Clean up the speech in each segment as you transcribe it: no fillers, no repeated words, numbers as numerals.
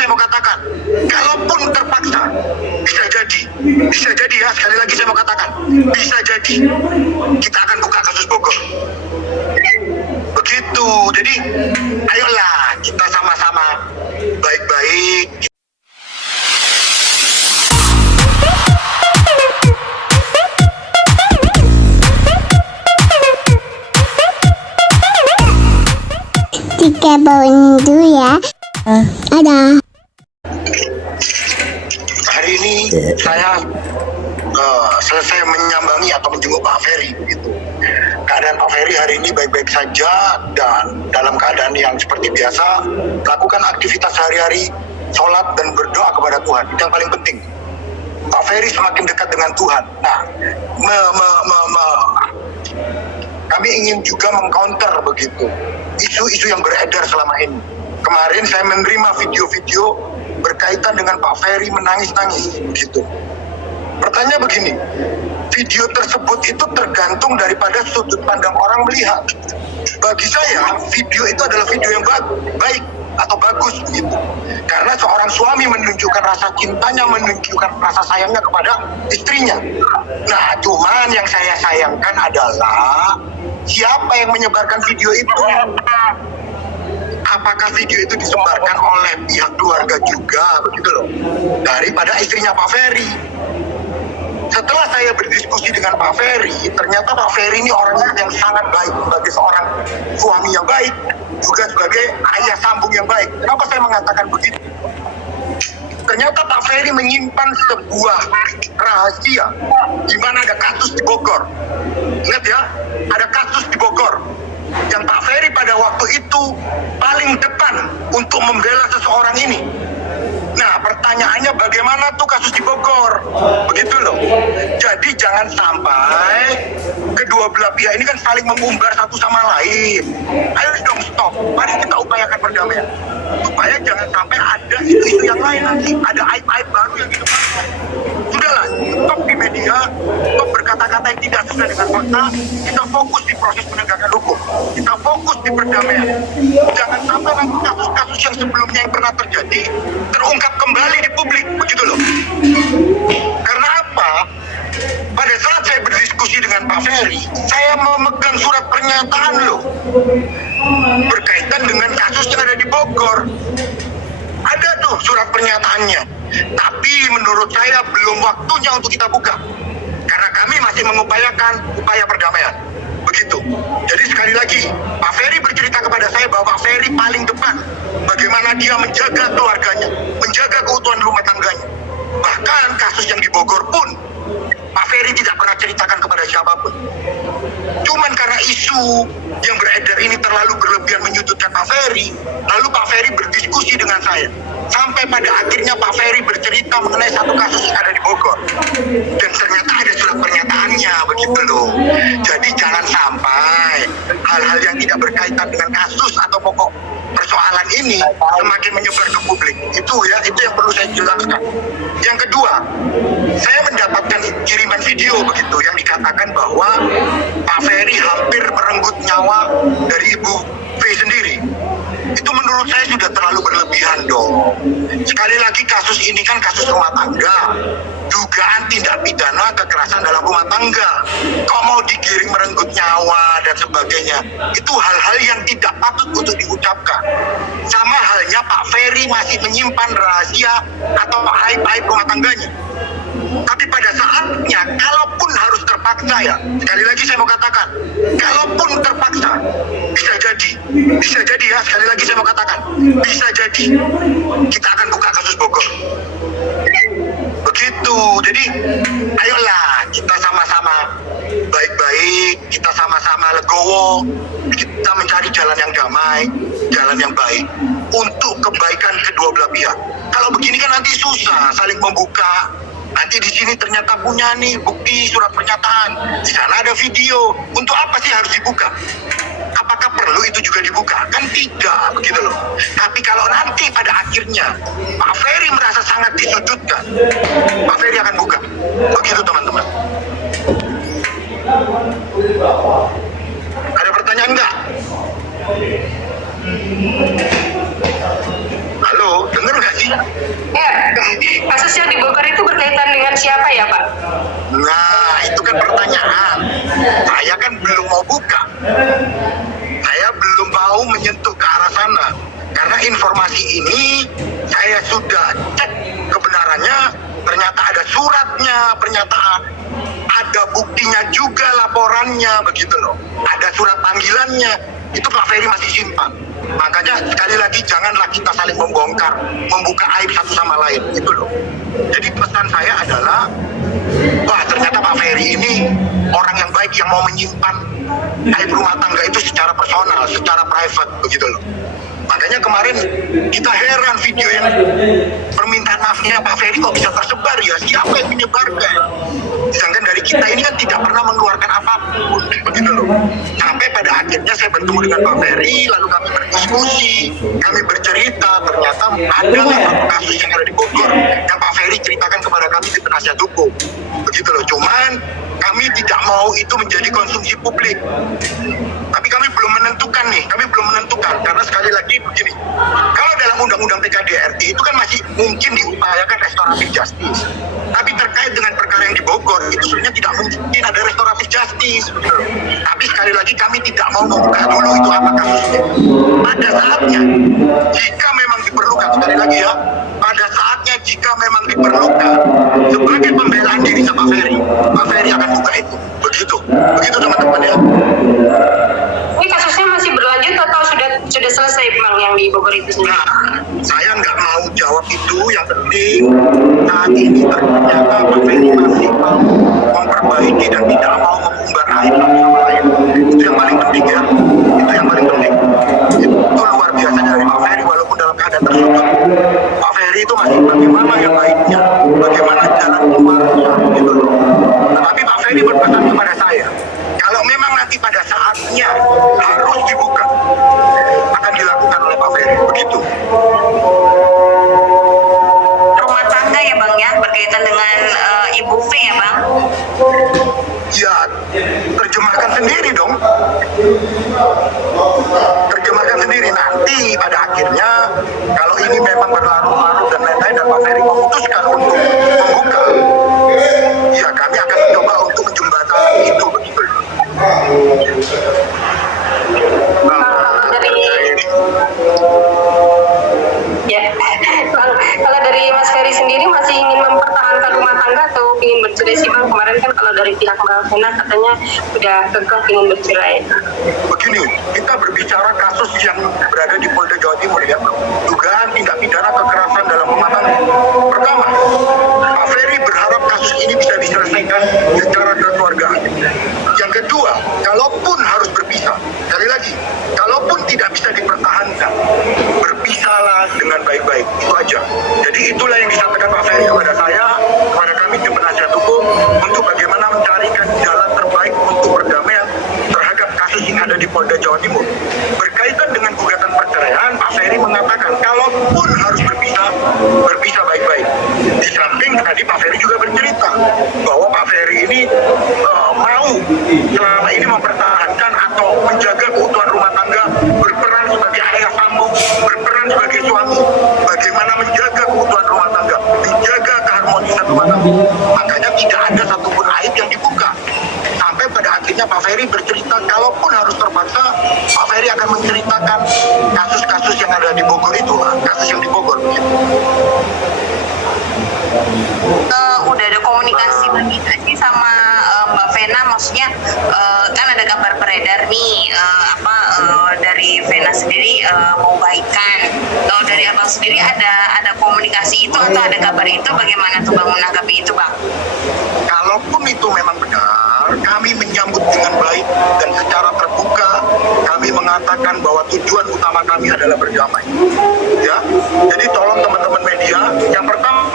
saya mau katakan, kalaupun terpaksa, bisa jadi ya, sekali lagi saya mau katakan, bisa jadi kita akan buka kasus Bogor. Begitu, jadi ayolah kita sama-sama baik-baik. Tiga poin dulu ya. Ada. Hari ini saya selesai menyambangi atau menjenguk Pak Ferry gitu. Keadaan Pak Ferry hari ini baik-baik saja dan dalam keadaan yang seperti biasa lakukan aktivitas sehari-hari, sholat dan berdoa kepada Tuhan. Itu yang paling penting. Pak Ferry semakin dekat dengan Tuhan. Nah, kami ingin juga mengcounter begitu isu-isu yang beredar selama ini. Kemarin saya menerima video-video berkaitan dengan Pak Ferry menangis-nangis gitu. Pertanyaan begini, video tersebut itu tergantung daripada sudut pandang orang melihat. Bagi saya, video itu adalah video yang baik atau bagus gitu. Karena seorang suami menunjukkan rasa cintanya, menunjukkan rasa sayangnya kepada istrinya. Nah, cuman yang saya sayangkan adalah siapa yang menyebarkan video itu? Apakah video itu disebarkan oleh pihak keluarga juga begitu loh, daripada istrinya Pak Ferry. Setelah saya berdiskusi dengan Pak Ferry, ternyata Pak Ferry ini orangnya yang sangat baik sebagai seorang suami yang baik, juga sebagai ayah sambung yang baik. Kenapa saya mengatakan begitu? Ternyata Pak Ferry menyimpan sebuah rahasia di mana ada kasus di Bogor. Ingat ya, ada kasus di Bogor yang Pak Ferry pada waktu itu paling depan untuk membela seseorang ini. Nah, pertanyaannya bagaimana tuh kasus di Bogor? Begitu loh. Jadi jangan sampai kedua belah pihak ini kan saling mengumbar satu sama lain. Ayo dong stop. Mari kita upayakan perdamaian. Supaya jangan sampai ada isu-isu yang lain nanti. Ada aib-aib baru yang di depan. Sudahlah, stop di media, stop berkata-kata yang tidak sesuai dengan fakta. Kita fokus di proses penegakan hukum. Kita fokus di perdamaian. Jangan sampai nanti kasus-kasus yang sebelumnya yang pernah terjadi terungkap kembali di publik, begitu loh. Karena apa? Pada saat saya berdiskusi dengan Pak Ferry, saya memegang surat pernyataan loh berkaitan dengan kasus yang ada di Bogor. Ada tuh surat pernyataannya, tapi menurut saya belum waktunya untuk kita buka karena kami masih mengupayakan upaya perdamaian. Begitu. Jadi sekali lagi, Pak Ferry bercerita kepada saya bahwa Pak Ferry paling depan bagaimana dia menjaga keluarganya, menjaga keutuhan rumah tangganya. Bahkan kasus yang di Bogor pun Pak Ferry tidak pernah ceritakan kepada siapapun. Cuman karena isu yang beredar ini terlalu berlebihan menyudutkan Pak Ferry, lalu Pak Ferry berdiskusi dengan saya. Sampai pada akhirnya Pak Ferry bercerita mengenai satu kasus yang ada di Bogor. Dan ternyata ada surat pernyataannya, begitu loh. Jadi jangan sampai hal-hal yang tidak berkaitan dengan kasus atau pokok persoalan ini semakin menyebar ke publik. Itu ya, itu yang perlu saya jelaskan. Yang kedua, saya mendapatkan kiriman video begitu yang dikatakan bahwa Pak Ferry hampir merenggut nyawa dari Ibu V sendiri. Itu menurut saya sudah terlalu berlebihan dong. Sekali lagi kasus ini kan kasus rumah tangga, dugaan tindak pidana kekerasan dalam rumah tangga. Kok mau digiring merenggut nyawa dan sebagainya, itu hal-hal yang tidak patut untuk diucapkan. Sama halnya Pak Ferry masih menyimpan rahasia atau aib-aib rumah tangganya. Tapi pada saatnya, kalaupun harus terpaksa ya, sekali lagi saya mau katakan, kalaupun terpaksa, bisa jadi ya, sekali lagi saya mau katakan, bisa jadi kita akan buka kasus Bogor. Begitu, jadi ayolah kita sama-sama baik-baik, kita sama-sama legowo, kita mencari jalan yang damai, jalan yang baik untuk kebaikan kedua belah pihak. Kalau begini kan nanti susah saling membuka. Nanti di sini ternyata punya nih bukti surat pernyataan, di sana ada video. Untuk apa sih harus dibuka? Apakah perlu itu juga dibuka? Kan tidak, begitu loh. Tapi kalau nanti pada akhirnya Pak Ferry merasa sangat disudutkan, Pak Ferry akan buka. Begitu teman-teman. Ada pertanyaan nggak? Halo, dengar nggak sih? Kasus yang di Bogor itu berkaitan dengan siapa ya Pak? Nah, itu kan pertanyaan. Saya kan belum mau buka. Saya belum mau menyentuh ke arah sana. Karena informasi ini saya sudah cek kebenarannya, ternyata ada suratnya, pernyataan, ada buktinya juga, laporannya, begitu loh. Ada surat panggilannya, itu Pak Ferry masih simpan. Makanya sekali lagi janganlah kita saling membongkar, membuka aib satu sama lain, itu loh. Jadi pesan saya adalah, wah ternyata Pak Ferry ini orang yang baik yang mau menyimpan aib rumah tangga itu secara personal, secara private, begitu loh. Makanya kemarin kita heran video yang permintaan maafnya Pak Ferry kok bisa tersebar ya, siapa yang menyebarkan? Sedangkan dari kita ini kan tidak pernah mengeluarkan apapun, begitu loh. Sampai pada akhirnya saya bertemu dengan Pak Ferry, lalu kami berdiskusi, kami bercerita, ternyata ada satu kasus yang ada di Bogor yang Pak Ferry ceritakan kepada kami di penasihat hukum, begitu loh. Cuman kami tidak mau itu menjadi konsumsi publik. Tapi kami belum menentukan nih, karena sekali lagi begini, kalau dalam undang-undang PKDRT itu kan masih mungkin diupayakan restoratif justice. Tapi terkait dengan perkara yang di Bogor, itu sebenarnya tidak mungkin ada restoratif justice. Tapi sekali lagi kami tidak mau membuka dulu itu apa kasusnya. Pada saatnya, jika memang diperlukan, sekali lagi ya, pada saatnya jika memang diperlukan, sebagai pembelaan diri sama Pak Ferry akan buka itu. Begitu teman-teman ya. Ini kasusnya masih berlanjut atau sudah selesai Bang yang di Bogor itu sendiri? Nah, saya nggak mau jawab itu. Yang penting saat ini ternyata Pak Ferry masih mau memperbaiki dan tidak mau mengumbar aib satu sama lain. Itu yang paling penting ya. Itu yang paling penting. Itu luar biasanya dari Pak Ferry, walaupun dalam keadaan tersebut. Pak Ferry itu masih bagaimana yang lainnya, bagaimana jalan keluarnya, gitu loh. Tetapi Pak Ferry berpesan kepada saya, kalau memang nanti pada saatnya harus dibuka, akan dilakukan oleh Pak Ferry, begitu. Rumah tangga ya Bang ya, berkaitan dengan Ibu V ya Bang? Ya, terjemahkan sendiri dong. Terjemahkan sendiri. Nanti pada akhirnya, kalau ini memang berlarut-larut dan lain-lain, dan Pak Ferry memutuskan untuk membuka, ya kami akan mencoba untuk menjembatani itu, begitu. Kalau dari Mas Ferry sendiri masih ingin mempertahankan rumah tangga atau ingin bercerai sih Bang? Kemarin kan kalau dari pihak Mbak Vena katanya udah kekeh ingin bercerai. Begini, kita berbicara kasus yang berada di Polda Jawa Timur ya, dugaan tindak pidana kekerasan dalam rumah tangga. Pertama, Pak Ferry berharap kasus ini bisa diselesaikan secara kekeluargaan. Yang kedua, kalaupun harus berpisah, sekali lagi, kalaupun tidak bisa dipertahankan, berpisahlah dengan baik-baik, itu aja. Jadi itulah yang disampaikan Pak Ferry kepada saya, kepada kami di penasihat hukum, untuk bagaimana mencarikan jalan terbaik untuk perdamaian terhadap kasus yang ada di Polda Jawa Timur. Berkaitan dengan gugatan perceraian, Pak Ferry mengatakan kalaupun harus berpisah, berpisah baik-baik. Di samping tadi Pak Ferry juga bercerita bahwa Pak Ferry ini mau selama ini mempertahankan atau menjaga keutuhan rumah tangga, berperan sebagai ayah sambung, berperan sebagai suami, bagaimana menjaga keutuhan rumah tangga, menjaga keharmonisan rumah tangga. Makanya tidak ada satupun aib yang dibuka. Sampai pada akhirnya Pak Ferry bercerita, kalaupun harus terpaksa, Pak Ferry akan menceritakan kasus-kasus yang ada di Bogor itu, kasus yang di Bogor. Udah ada komunikasi sih sama Mbak Vena, maksudnya kan ada kabar beredar nih dari Vena sendiri mau baikan. Kalau dari Abang sendiri ada komunikasi itu atau ada kabar itu, bagaimana tuh Bang menanggapi itu Bang? Kalaupun itu memang benar, kami menyambut dengan baik dan secara terbuka. Kami mengatakan bahwa tujuan utama kami adalah berdamai. Ya, jadi tolong teman-teman media. Yang pertama,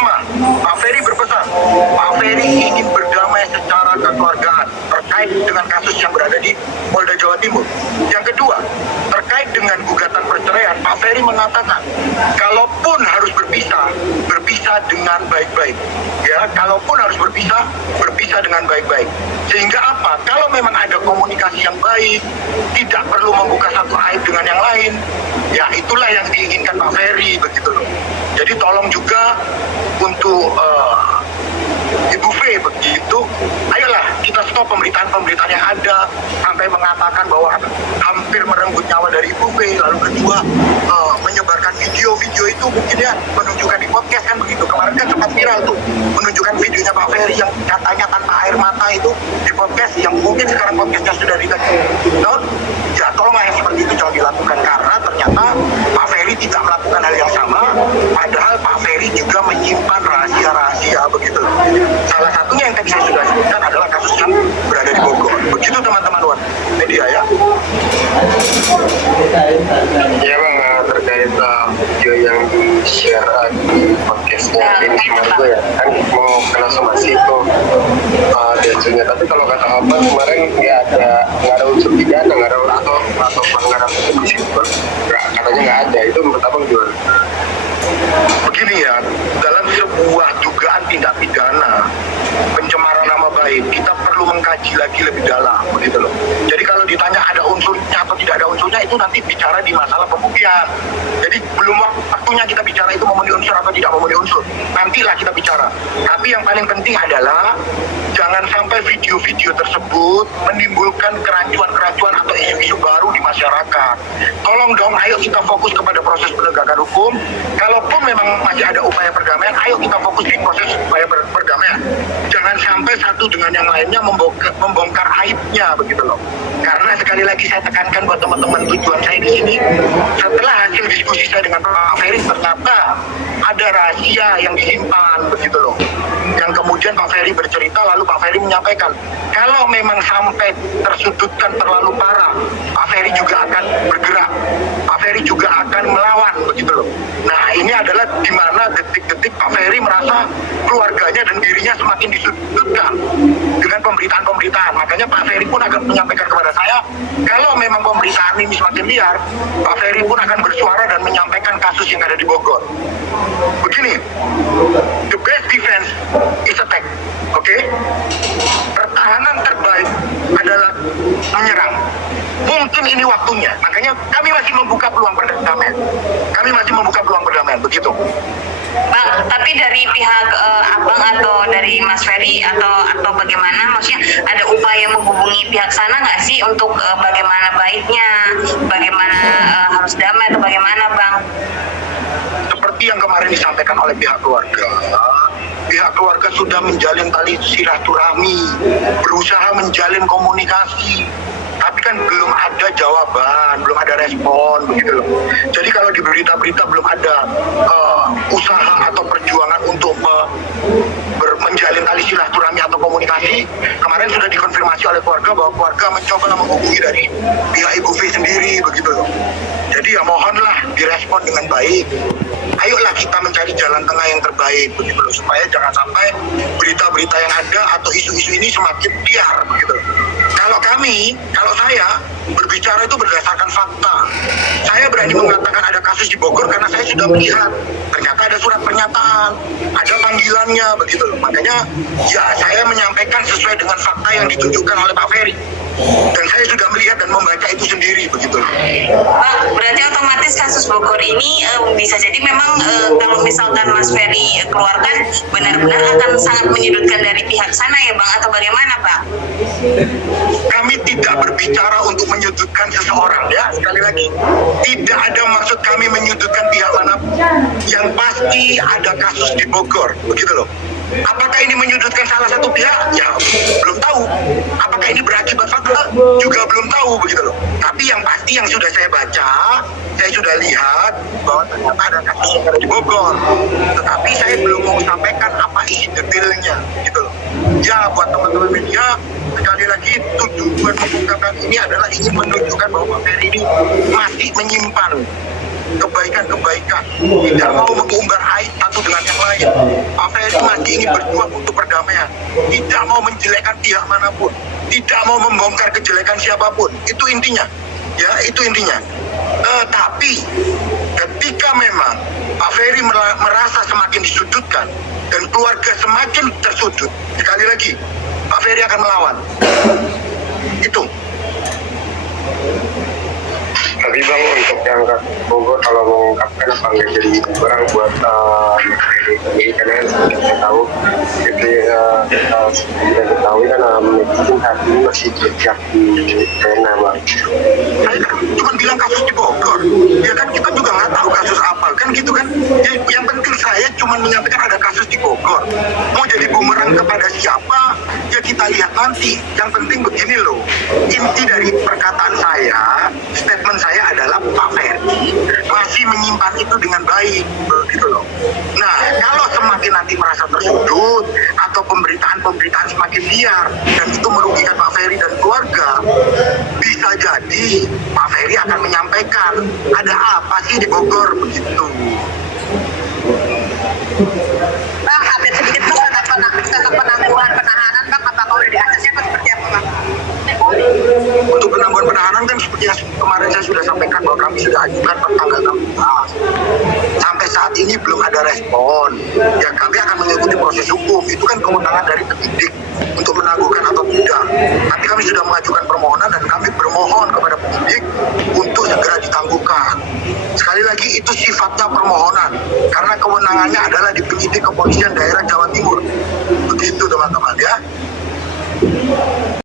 Pak Ferry berpesan, Pak Ferry ingin berdamai secara kekeluargaan terkait dengan kasus yang berada di Polda Jawa Timur. Yang kedua, terkait dengan gugatan perceraian, Pak Ferry mengatakan, kalaupun harus berpisah, berpisah dengan baik-baik. Ya, kalaupun harus berpisah, berpisah dengan baik-baik. Sehingga apa? Kalau memang ada komunikasi yang baik, tidak perlu membuka satu aib dengan yang lain. Ya, itulah yang diinginkan Pak Ferry, begitu loh. Jadi tolong juga untuk Ibu V begitu, ayolah kita stop pemberitaan-pemberitaan yang ada sampai mengatakan bahwa hampir merenggut nyawa dari Ibu V. Lalu kedua, menyebarkan video-video itu mungkin ya menunjukkan di podcast kan begitu. Kemarin kan sempat viral tuh menunjukkan videonya Pak Ferry yang katanya tanpa air mata itu di podcast, yang mungkin sekarang podcastnya sudah diganti. Ya tolonglah yang seperti itu jangan dilakukan, karena ternyata Pak Ferry tidak melakukan hal yang sama, padahal Pak Ferry juga menyimpan rahasia-rahasia begitu. Salah satunya yang tadi saya sudah sebutkan adalah kasus yang berada di Bogor. Begitu teman-teman media ya. Ya bang, terkait video yang di-share di podcastnya ini kemarin gue ya kan mau kena somasi itu densunya, tapi kalau kata abang kemarin nggak ada unsur pidana, nggak ada atau pelanggaran hukum di situ, katanya nggak ada. Itu menurut abang gimana? Begini ya, dalam sebuah dugaan tindak pidana pencemaran nama baik, kita perlu mengkaji lagi lebih dalam begitu loh. Jadi kalau ditanya ada unsurnya atau tidak ada unsurnya, itu nanti bicara di masalah pembuktian. Jadi belum waktunya kita bicara itu memenuhi unsur atau tidak memenuhi unsur, nantilah kita bicara. Tapi yang paling penting adalah jangan sampai video-video tersebut menimbulkan kerancuan-kerancuan atau isu-isu baru di masyarakat. Tolong dong, ayo kita fokus kepada proses penegakan hukum. Kalaupun memang masih ada upaya perdamaian, ayo kita fokus di proses upaya perdamaian. Jangan sampai satu dengan yang lainnya membongkar aibnya begitu loh. Karena sekali lagi saya tekankan buat teman-teman, tujuan saya di sini setelah hasil diskusi saya dengan Pak Ferry, ternyata ada rahasia yang disimpan begitu loh. Yang kemudian Pak Ferry bercerita, lalu Pak Ferry menyampaikan kalau memang sampai tersudutkan terlalu parah, Pak Ferry juga akan bergerak, Pak Ferry juga akan melawan begitu loh. Nah ini adalah di mana detik-detik Pak Ferry merasa keluarganya dan dirinya semakin disudutkan dengan pemberitaan-pemberitaan. Makanya Pak Ferry pun akan menyampaikan kepada saya, kalau memang pemberitaan ini semakin liar, Pak Ferry pun akan bersuara dan menyampaikan kasus yang ada di Bogor. Begini, the best defense is attack, oke? Pertahanan terbaik adalah menyerang. Mungkin ini waktunya, makanya kami masih membuka peluang perdamaian. Kami masih membuka peluang perdamaian, begitu. Bang, tapi dari pihak abang atau dari Mas Ferry atau bagaimana, maksudnya ada upaya menghubungi pihak sana nggak sih untuk bagaimana baiknya, bagaimana harus damai atau bagaimana bang? Seperti yang kemarin disampaikan oleh pihak keluarga sudah menjalin tali silaturahmi, berusaha menjalin komunikasi, tapi kan belum ada jawaban, belum ada respon begitu loh. Jadi kalau di berita-berita belum ada usaha atau perjuangan untuk menjalin tali silaturahmi atau komunikasi, kemarin sudah dikonfirmasi oleh keluarga bahwa keluarga mencoba menghubungi dari pihak Ibu V sendiri begitu loh. Jadi ya mohonlah direspon dengan baik. Ayolah kita mencari jalan tengah yang terbaik begitu loh, supaya jangan sampai berita-berita yang ada atau isu-isu ini semakin liar begitu loh. Kalau saya berbicara itu berdasarkan fakta. Saya berani mengatakan ada kasus di Bogor karena saya sudah melihat ternyata ada surat pernyataan, ada panggilannya begitu loh. Makanya ya saya menyampaikan sesuai dengan fakta yang ditunjukkan oleh Pak Ferry. Dan saya sudah melihat dan membaca itu sendiri begitu loh. Bang, berarti otomatis kasus Bogor ini bisa jadi memang kalau misalkan Mas Ferry keluarkan benar-benar akan sangat menyudutkan dari pihak sana ya bang, atau bagaimana bang? Kami tidak berbicara untuk menyudutkan seseorang ya, sekali lagi tidak ada maksud kami menyudutkan pihak manapun. Yang pasti ada kasus di Bogor begitu loh. Apakah ini menyudutkan salah satu pihak? Ya belum tahu. Apakah ini berakibat fatal? Juga belum tahu begitu loh. Tapi yang pasti yang sudah saya baca, saya sudah lihat bahwa ternyata ada kasus yang ada di Bogor. Tetapi saya belum mau sampaikan apa isi detailnya gitu loh. Ya buat teman-teman media, sekali lagi tujuan mengungkapkan ini adalah ingin menunjukkan bahwa Pak Ferry ini masih menyimpan kebaikan-kebaikan, tidak mau mengumbar aib satu dengan yang lain. Pak Ferry masih ingin berjuang untuk perdamaian, tidak mau menjelekkan pihak manapun, tidak mau membongkar kejelekan siapapun. Itu intinya, ya itu intinya. Tapi ketika memang Pak Ferry merasa semakin disudutkan dan keluarga semakin tersudut, sekali lagi Pak Ferry akan melawan. Itu. Tapi bang, untuk yang kasus Bogor, kalau mengungkapkan apa nggak jadi orang buat ini, karena kan seperti kita tahu, jadi kita ketahui kan medicine saat ini masih bergerak di China bang. Saya kan cuma bilang kasus di Bogor, ya kan kita juga nggak tahu kasus apa kan gitu kan. Ya, yang penting saya cuma menyampaikan ada kasus di Bogor. Mau jadi bumerang kepada siapa, ya kita lihat nanti. Yang penting begini loh, inti dari perkataan saya, statement saya adalah Pak Ferry masih menyimpan itu dengan baik, begitu loh. Nah, kalau semakin nanti merasa tersudut atau pemberitaan semakin liar dan itu merugikan Pak Ferry dan keluarga, bisa jadi Pak Ferry akan menyampaikan ada apa sih di Bogor begitu. Bang, update sedikit bang tentang penangguhan penahanan bang, apakah udah diaksesnya atau seperti apa bang? Untuk penangguhan penahanan kan seperti yang kemarin saya sudah sampaikan bahwa kami sudah ajukan per tanggal 16. Sampai saat ini belum ada respon. Ya kami akan mengikuti proses hukum. Itu kan kewenangan dari penyidik untuk menangguhkan atau tidak. Tapi kami sudah mengajukan permohonan dan kami bermohon kepada penyidik untuk segera ditangguhkan. Sekali lagi itu sifatnya permohonan karena kewenangannya adalah di penyidik kepolisian daerah Jawa Timur. Begitu teman-teman ya.